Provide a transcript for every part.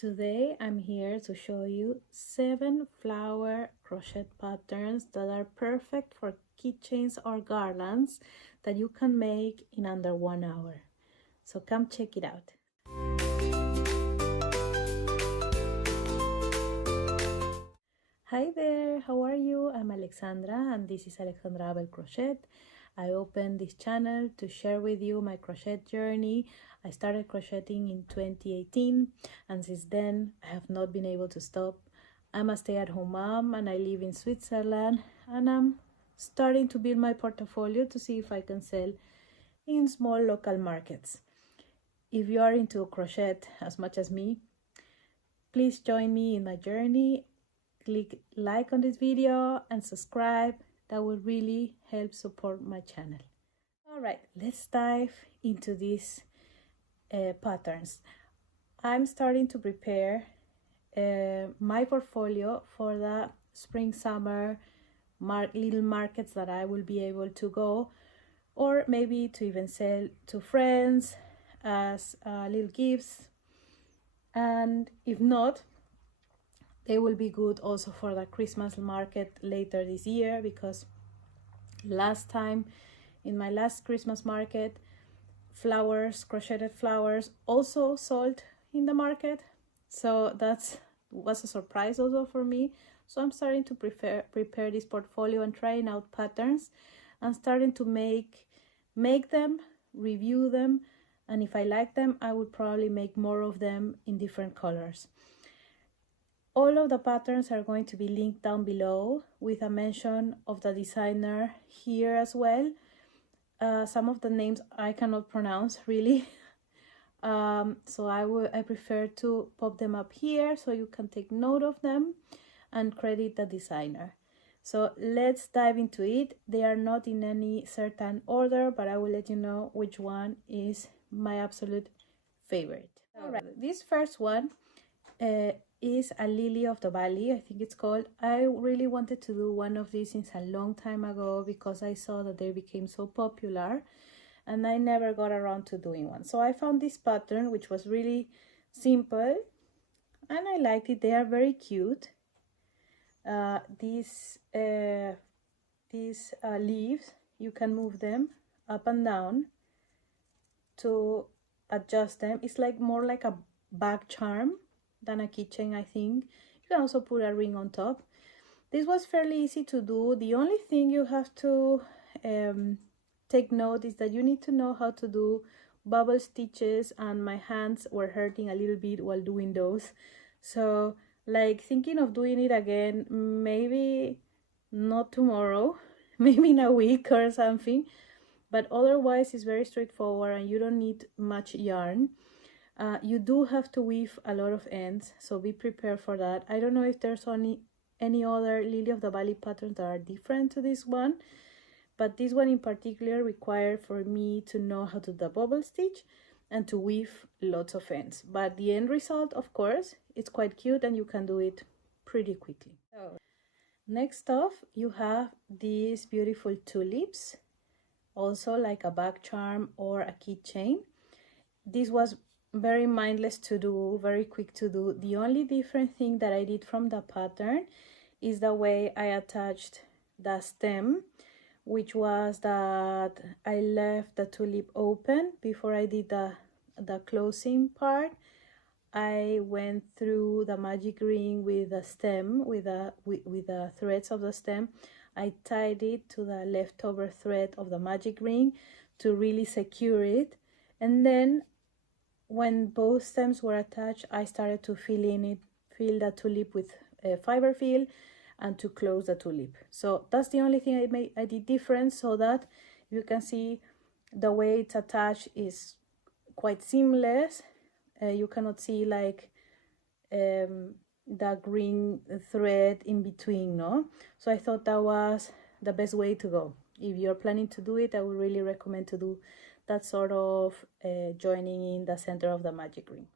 Today I'm here to show you 7 flower crochet patterns that are perfect for keychains or garlands that you can make in under 1 hour. So come check it out. Hi there, how are you? I'm Alexandra and this is Alexandra and Crochet. I opened this channel to share with you my crochet journey. I started crocheting in 2018 and since then I have not been able to stop. I'm a stay-at-home mom and I live in Switzerland and I'm starting to build my portfolio to see if I can sell in small local markets. If you are into crochet as much as me, please join me in my journey. Click like on this video and subscribe. That will really help support my channel. All right, let's dive into these patterns. I'm starting to prepare my portfolio for the spring summer little markets that I will be able to go, or maybe to even sell to friends as little gifts, and if not, they will be good also for the Christmas market later this year, because last time in my last Christmas market, flowers, crocheted flowers also sold in the market. So that was a surprise also for me. So I'm starting to prepare this portfolio and trying out patterns and starting to make them, review them, and if I like them, I would probably make more of them in different colors. All of the patterns are going to be linked down below with a mention of the designer here as well. Some of the names I cannot pronounce really, so I prefer to pop them up here so you can take note of them and credit the designer. So let's dive into it. They are not in any certain order, but I will let you know which one is my absolute favorite. All right, this first one is a lily of the valley, I think it's called. I really wanted to do one of these since a long time ago because I saw that they became so popular and I never got around to doing one. So I found this pattern which was really simple and I liked it. They are very cute. These leaves, you can move them up and down to adjust them. It's like more like a bag charm than a keychain, I think. You can also put a ring on top. This was fairly easy to do. The only thing you have to take note is that you need to know how to do bubble stitches, and my hands were hurting a little bit while doing those. So like thinking of doing it again, maybe not tomorrow, maybe in a week or something, but otherwise it's very straightforward and you don't need much yarn. You do have to weave a lot of ends, so be prepared for that. I don't know if there's any other Lily of the Valley patterns that are different to this one, but this one in particular required for me to know how to do the bubble stitch and to weave lots of ends. But the end result, of course, it's quite cute and you can do it pretty quickly. So, next off, you have these beautiful tulips, also like a bag charm or a keychain. This was very mindless to do, very quick to do. The only different thing that I did from the pattern is the way I attached the stem, which was that I left the tulip open before I did the closing part. I went through the magic ring with the stem, with the threads of the stem. I tied it to the leftover thread of the magic ring to really secure it, and then when both stems were attached, I started to fill the tulip with fiber fill and to close the tulip. So that's the only thing I did different, so that you can see the way it's attached is quite seamless. You cannot see like the green thread in between, no? So I thought that was the best way to go. If you're planning to do it, I would really recommend to do that sort of joining in the center of the magic ring.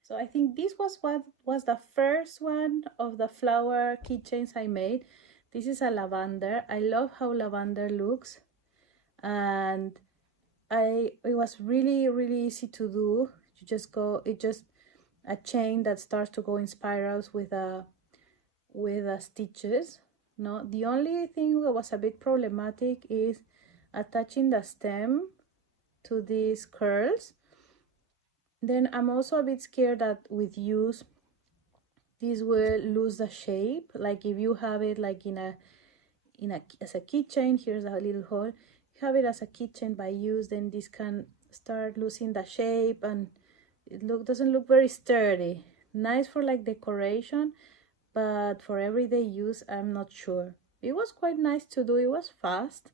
So I think this was what was the first one of the flower keychains I made. This is a lavender. I love how lavender looks, and it was really easy to do. You just go, it just a chain that starts to go in spirals with stitches. No, the only thing that was a bit problematic is attaching the stem to these curls. Then I'm also a bit scared that with use this will lose the shape. Like if you have it like as a keychain, here's a little hole. If you have it as a keychain by use, then this can start losing the shape and it doesn't look very sturdy. Nice for like decoration, but for everyday use I'm not sure. It was quite nice to do, it was fast,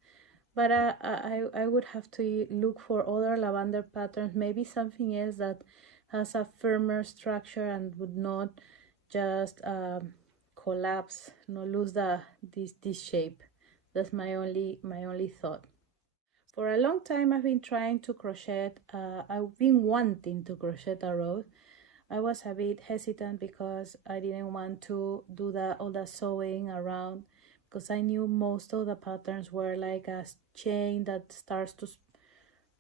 but I would have to look for other lavender patterns, maybe something else that has a firmer structure and would not just collapse, lose this shape. That's my only thought. For a long time I've been trying to crochet. I've been wanting to crochet a rose. I was a bit hesitant because I didn't want to do all the sewing around, because I knew most of the patterns were like a chain that starts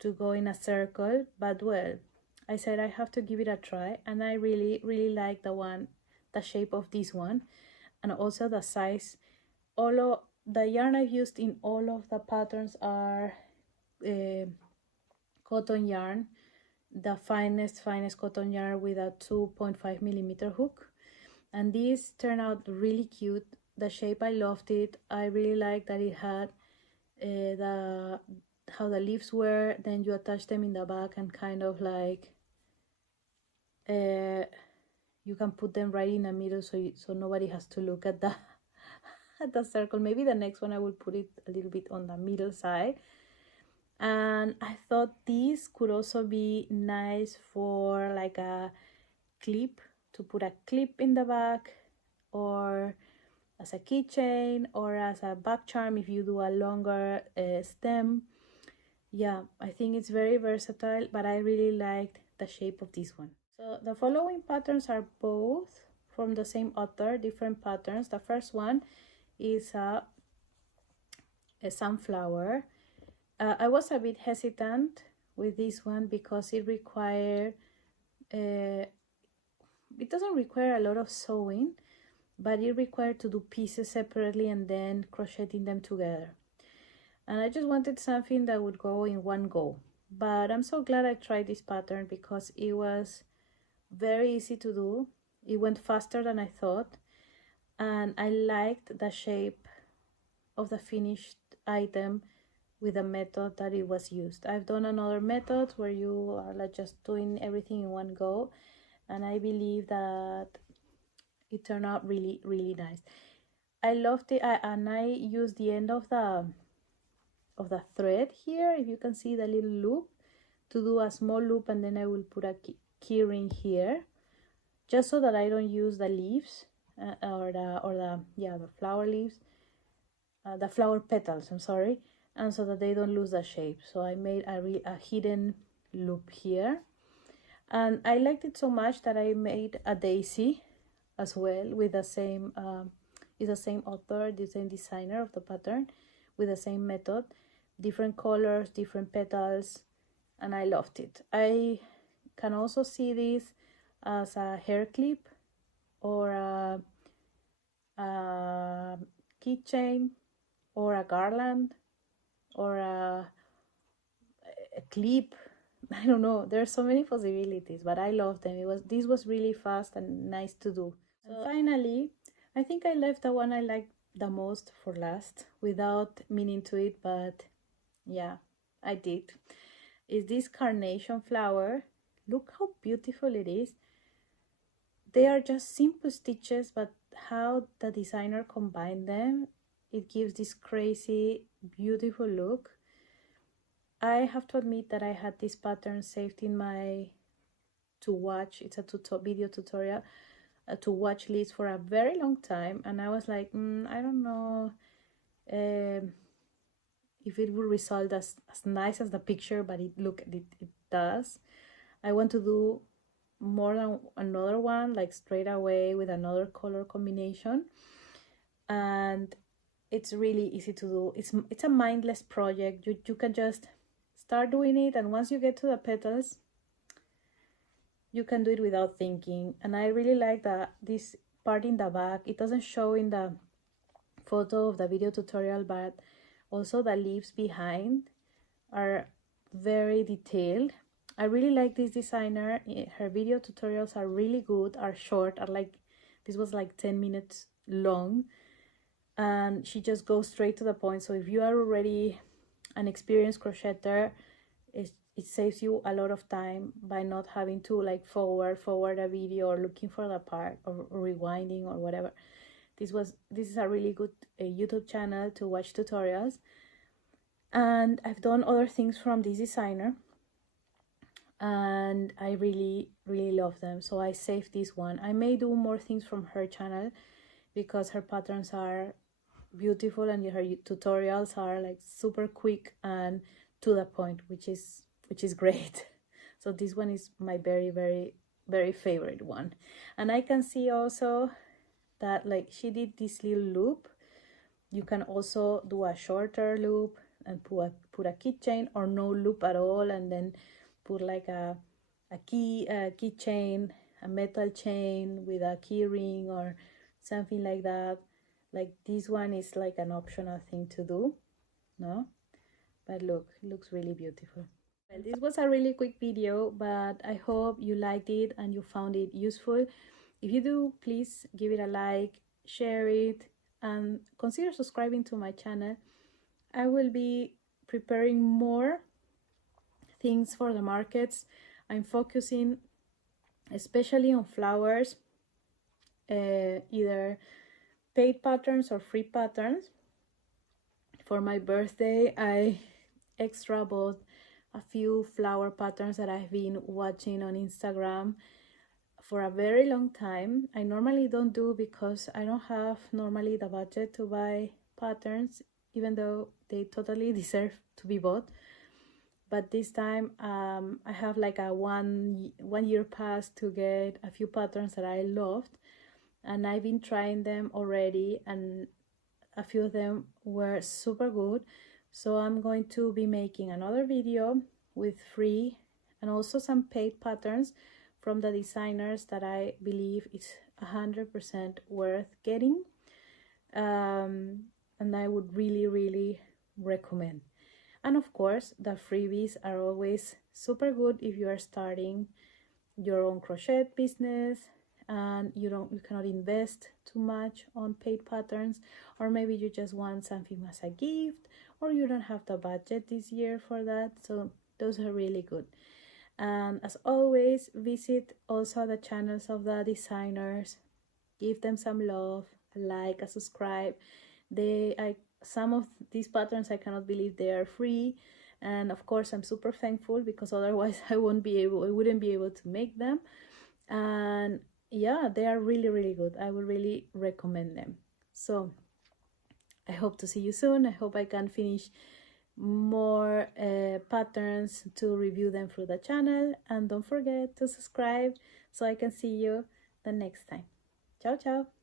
to go in a circle. But well, I said I have to give it a try, and I really like the shape of this one, and also the size. All of the yarn I've used in all of the patterns are cotton yarn, the finest cotton yarn with a 2.5 millimeter hook, and these turned out really cute. The shape, I loved it. I really liked that it had how the leaves were, then you attach them in the back and kind of like you can put them right in the middle, so nobody has to look at the at the circle. Maybe the next one I will put it a little bit on the middle side. And I thought this could also be nice for like a clip, to put a clip in the back, or as a keychain, or as a back charm if you do a longer stem. Yeah, I think it's very versatile, but I really liked the shape of this one. So the following patterns are both from the same author, different patterns. The first one is a sunflower. I was a bit hesitant with this one because it doesn't require a lot of sewing, but it required to do pieces separately and then crocheting them together. And I just wanted something that would go in one go. But I'm so glad I tried this pattern because it was very easy to do. It went faster than I thought, and I liked the shape of the finished item with the method that it was used. I've done another method where you are like just doing everything in one go, and I believe that it turned out really nice. I loved it, and I used the end of the thread here, if you can see the little loop, to do a small loop, and then I will put a key ring here, just so that I don't use the leaves or the flower leaves, the flower petals, I'm sorry, and so that they don't lose the shape. So I made a hidden loop here, and I liked it so much that I made a daisy as well with the same is the same author, the same designer of the pattern, with the same method, different colors, different petals, and I loved it. I can also see this as a hair clip or a keychain or a garland or a clip. I don't know, there's so many possibilities, but I love them. This was really fast and nice to do. So finally, I think I left the one I liked the most for last without meaning to it, but yeah, I did. Is this carnation flower. Look how beautiful it is. They are just simple stitches, but how the designer combined them, it gives this crazy beautiful look. I have to admit that I had this pattern saved in my to watch, it's a video tutorial, to watch list for a very long time, and I was like, I don't know if it will result as nice as the picture, but it does. I want to do more than another one, like straight away with another color combination, and it's really easy to do. It's a mindless project. You can just start doing it, and once you get to the petals, you can do it without thinking. And I really like that this part in the back, it doesn't show in the photo of the video tutorial, but also the leaves behind are very detailed. I really like this designer. Her video tutorials are really good, are short, are like, this was like 10 minutes long, and she just goes straight to the point. So if you are already an experienced crocheter, it saves you a lot of time by not having to like forward a video or looking for the part or rewinding or whatever. This is a really good YouTube channel to watch tutorials. And I've done other things from this designer, and I really love them, so I saved this one. I may do more things from her channel because her patterns are beautiful and her tutorials are like super quick and to the point, which is great. So this one is my very favorite one. And I can see also that like she did this little loop. You can also do a shorter loop and put a keychain, or no loop at all, and then put like a keychain, a metal chain with a key ring or something like that. Like this one is like an optional thing to do, no? But look, it looks really beautiful. Well, this was a really quick video, but I hope you liked it and you found it useful. If you do, please give it a like, share it, and consider subscribing to my channel. I will be preparing more things for the markets. I'm focusing especially on flowers, either paid patterns or free patterns. For my birthday, I extra bought a few flower patterns that I've been watching on Instagram for a very long time. I normally don't do because I don't have normally the budget to buy patterns, even though they totally deserve to be bought. But this time I have like a one year pass to get a few patterns that I loved, and I've been trying them already, and a few of them were super good. So I'm going to be making another video with free and also some paid patterns from the designers that I believe is 100% worth getting, and I would really recommend. And of course, the freebies are always super good if you are starting your own crochet business and you cannot invest too much on paid patterns, or maybe you just want something as a gift, or you don't have the budget this year for that. So those are really good. And as always, visit also the channels of the designers, give them some love, a like, a subscribe. Some of these patterns I cannot believe they are free, and of course I'm super thankful because otherwise I wouldn't be able to make them. And yeah, they are really good. I would really recommend them. So I hope to see you soon. I hope I can finish more patterns to review them through the channel, and don't forget to subscribe so I can see you the next time. Ciao ciao.